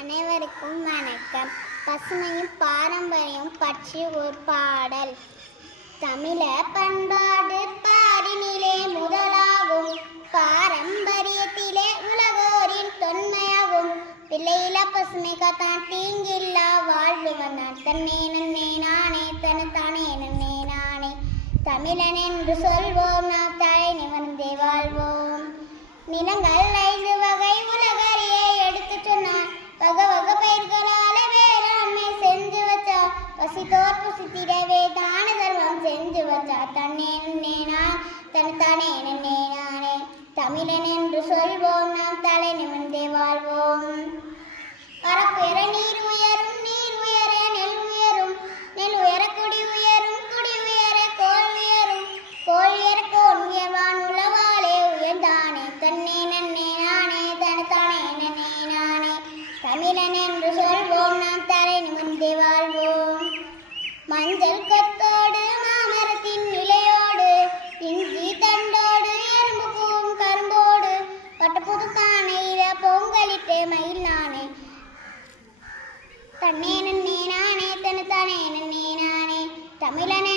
அனைவருக்கும் வணக்கம். பசுமையும் பாரம்பரியம் பற்றி ஒரு பாடல். தமிழ பண்பாடு பாரினிலே முதலாகும், பாரம்பரியத்திலே உலகோரின் தொன்மையாகும். பிள்ளையில பசுமை காத்தான் தீங்கில்லா வாழ்வு வந்தான், தன்னே நன்னே நானே தனத்தானே நன்னே நானே. தமிழன் என்று சொல்வோம், நாம் தலை நிமிர்ந்தே வாழ்வோம். நிலங்கள் 5 வகை உலகறிய எடுத்து சொன்னான், வகை வகை பயிர்களால வேளாண்மை செஞ்சு வச்சார். பசித்தோர் புசித்திடவே தான தர்மம் செஞ்சு வச்சார், தன்னே நன்னே நான் தனத்தானே நன்னே நானே. தமிழன் என்று சொல்வோம், நாம் தலை நிமிர்ந்தே வாழ்வோம். வரப்புயர நீர் உயரும், நீர் உயர நெல் உயரும், நெல் உயர குடி உயரும், குடி உயர கோல் உயரும், கோல் உயர கோல் உயர்வான் உலவாலே உயர்ந்தானே, தன்னே நன்னே நானே தனத்தானே நன்னே நானே. தமிழன் என்று சொல்வோம், நாம் தலை நிமிர்ந்தே வாழ்வோம். மஞ்சள் கொத்தோடு மாமரத்தின் இலையோடு, இஞ்சி தண்டோடு எறும்பு பூவும் கரும்போடு, பட்டப்புது காணையில பொங்கலிட்டு மயில் நானே, தன்னே நன்னே நானே தனத்தானே நன்னே நானே. தமிழன்